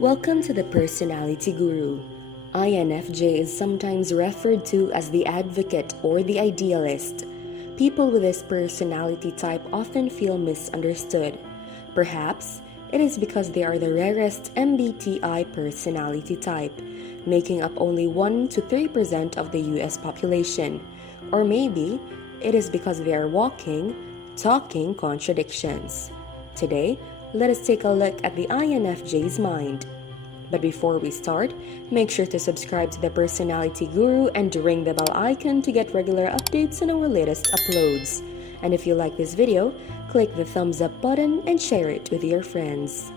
Welcome to the Personality Guru. INFJ is sometimes referred to as the advocate or the idealist. People with this personality type often feel misunderstood. Perhaps it is because they are the rarest MBTI personality type, making up only 1 to 3% of the US population. Or maybe it is because they are walking, talking contradictions. Today, let us take a look at the INFJ's mind. But before we start, make sure to subscribe to the Personality Guru and ring the bell icon to get regular updates on our latest uploads. And if you like this video, click the thumbs up button and share it with your friends.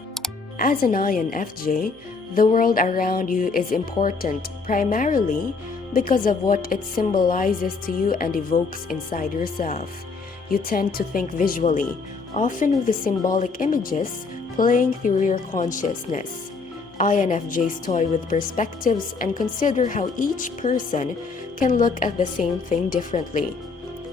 As an INFJ, the world around you is important primarily because of what it symbolizes to you and evokes inside yourself. You tend to think visually, often with the symbolic images playing through your consciousness. INFJs toy with perspectives and consider how each person can look at the same thing differently.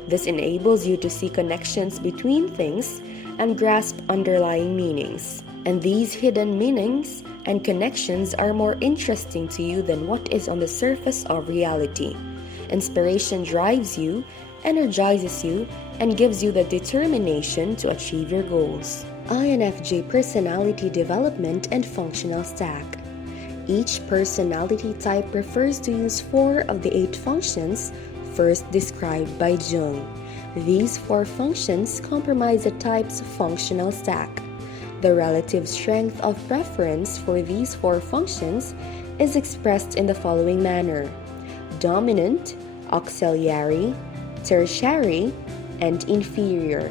This enables you to see connections between things and grasp underlying meanings. And these hidden meanings and connections are more interesting to you than what is on the surface of reality. Inspiration drives you, energizes you, and gives you the determination to achieve your goals. INFJ Personality Development and Functional Stack. Each personality type prefers to use 4 of the 8 functions first described by Jung. These 4 functions comprise a type's functional stack. The relative strength of preference for these 4 functions is expressed in the following manner: dominant, auxiliary, tertiary, and inferior.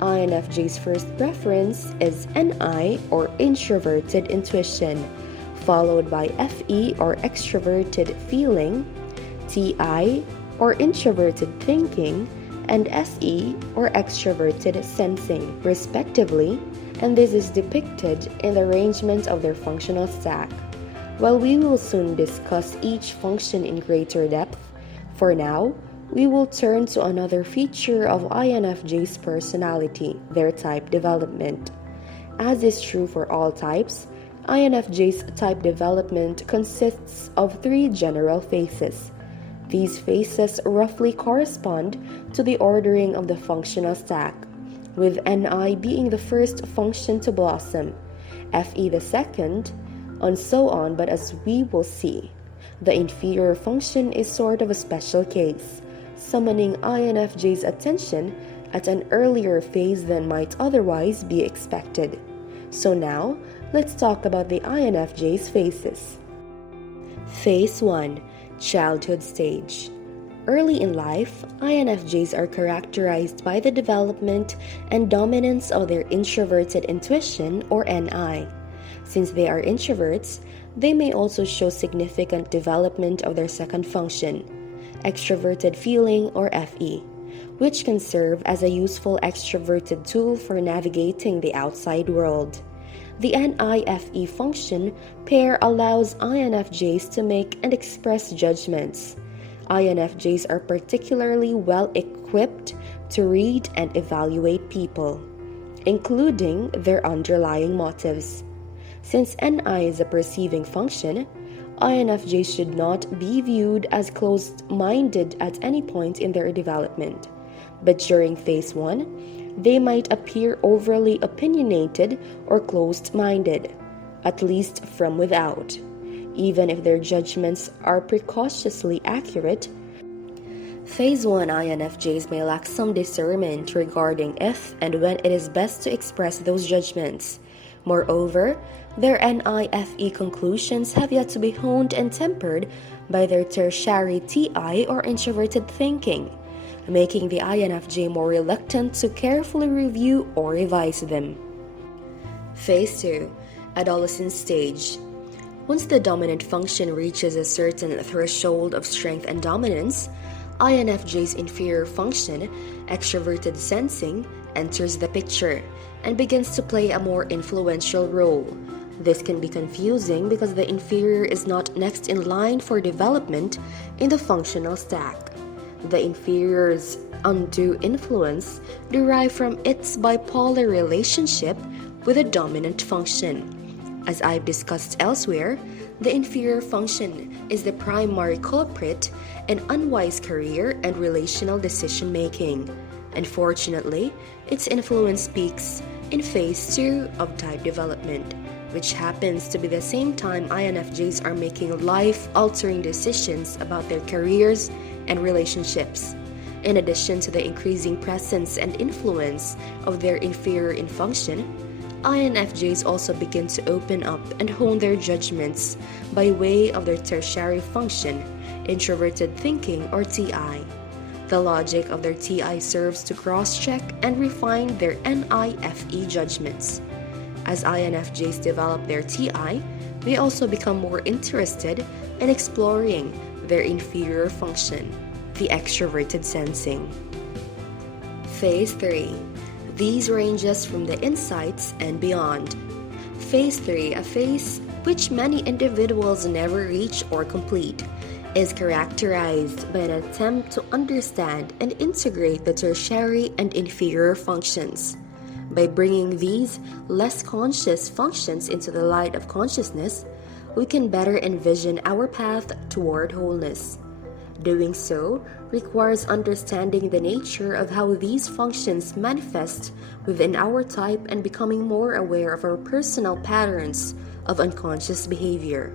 INFJ's first preference is NI or introverted intuition, followed by FE or extroverted feeling, TI or introverted thinking, and SE or extroverted sensing, respectively, and this is depicted in the arrangement of their functional stack. While we will soon discuss each function in greater depth, for now, we will turn to another feature of INFJ's personality, their type development. As is true for all types, INFJ's type development consists of 3 general phases. These phases roughly correspond to the ordering of the functional stack, with NI being the first function to blossom, FE the second, and so on, but as we will see, the inferior function is sort of a special case, summoning INFJ's attention at an earlier phase than might otherwise be expected. So now, let's talk about the INFJ's phases. Phase 1. Childhood stage. Early in life, INFJs are characterized by the development and dominance of their introverted intuition or NI. Since they are introverts, they may also show significant development of their second function, extroverted feeling or FE, which can serve as a useful extroverted tool for navigating the outside world. The NI-FE function pair allows INFJs to make and express judgments. INFJs are particularly well equipped to read and evaluate people, including their underlying motives. Since NI is a perceiving function, INFJs should not be viewed as closed-minded at any point in their development. But during phase 1, they might appear overly opinionated or closed-minded, at least from without. Even if their judgments are precautiously accurate, phase 1 INFJs may lack some discernment regarding if and when it is best to express those judgments. Moreover, their NI-FE conclusions have yet to be honed and tempered by their tertiary TI or introverted thinking, making the INFJ more reluctant to carefully review or revise them. Phase 2. Adolescent stage. Once the dominant function reaches a certain threshold of strength and dominance, INFJ's inferior function, extroverted sensing, enters the picture and begins to play a more influential role. This can be confusing because the inferior is not next in line for development in the functional stack. The inferior's undue influence derives from its bipolar relationship with a dominant function. As I've discussed elsewhere, the inferior function is the primary culprit in unwise career and relational decision making. Unfortunately, its influence peaks in phase 2 of type development, which happens to be the same time INFJs are making life-altering decisions about their careers and relationships. In addition to the increasing presence and influence of their inferior in function, INFJs also begin to open up and hone their judgments by way of their tertiary function, introverted thinking or TI. The logic of their TI serves to cross-check and refine their NIFE judgments. As INFJs develop their TI, they also become more interested in exploring their inferior function, the extroverted sensing. Phase 3. These ranges from the insights and beyond. Phase 3, a phase which many individuals never reach or complete, is characterized by an attempt to understand and integrate the tertiary and inferior functions. By bringing these less conscious functions into the light of consciousness, we can better envision our path toward wholeness. Doing so requires understanding the nature of how these functions manifest within our type and becoming more aware of our personal patterns of unconscious behavior.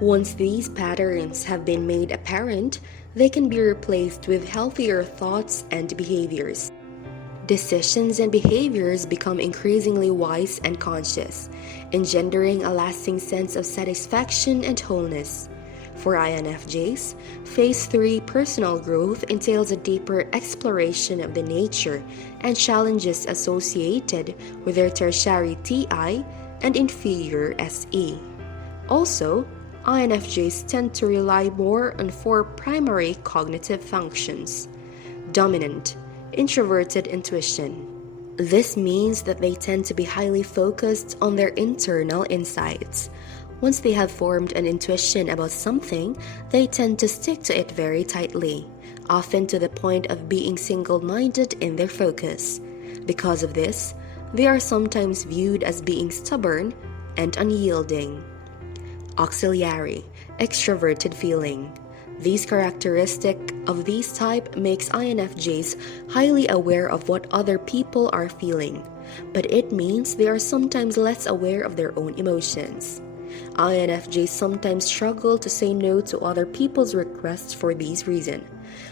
Once these patterns have been made apparent, they can be replaced with healthier thoughts and behaviors. Decisions and behaviors become increasingly wise and conscious, engendering a lasting sense of satisfaction and wholeness. For INFJs, Phase 3 personal growth entails a deeper exploration of the nature and challenges associated with their tertiary TI and inferior SE. Also, INFJs tend to rely more on 4 primary cognitive functions. Dominant, introverted intuition. This means that they tend to be highly focused on their internal insights. Once they have formed an intuition about something, they tend to stick to it very tightly, often to the point of being single-minded in their focus. Because of this, they are sometimes viewed as being stubborn and unyielding. Auxiliary, extroverted feeling. These characteristic of these type makes INFJs highly aware of what other people are feeling, but it means they are sometimes less aware of their own emotions. INFJs sometimes struggle to say no to other people's requests for these reasons.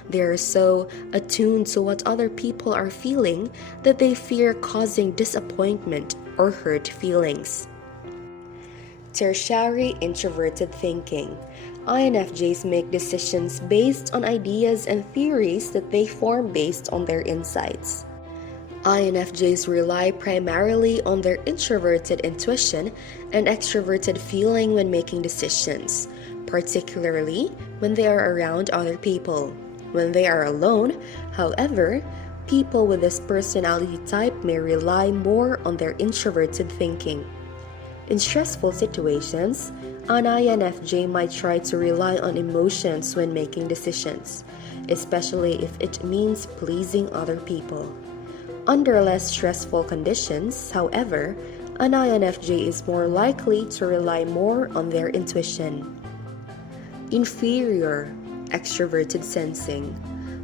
They are so attuned to what other people are feeling that they fear causing disappointment or hurt feelings. Tertiary introverted thinking. INFJs make decisions based on ideas and theories that they form based on their insights. INFJs rely primarily on their introverted intuition and extroverted feeling when making decisions, particularly when they are around other people. When they are alone, however, people with this personality type may rely more on their introverted thinking. In stressful situations, an INFJ might try to rely on emotions when making decisions, especially if it means pleasing other people. Under less stressful conditions, however, an INFJ is more likely to rely more on their intuition. Inferior, extroverted sensing.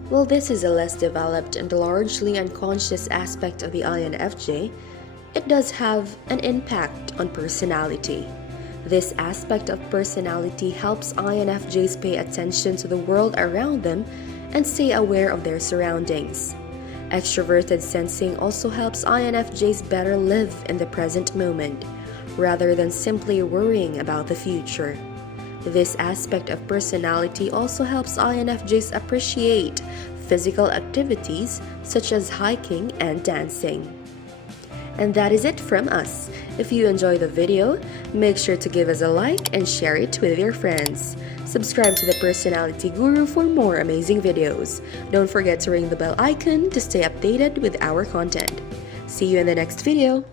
While this is a less developed and largely unconscious aspect of the INFJ, it does have an impact on personality. This aspect of personality helps INFJs pay attention to the world around them and stay aware of their surroundings. Extroverted sensing also helps INFJs better live in the present moment, rather than simply worrying about the future. This aspect of personality also helps INFJs appreciate physical activities such as hiking and dancing. And that is it from us. If you enjoyed the video, make sure to give us a like and share it with your friends. Subscribe to the Personality Guru for more amazing videos. Don't forget to ring the bell icon to stay updated with our content. See you in the next video.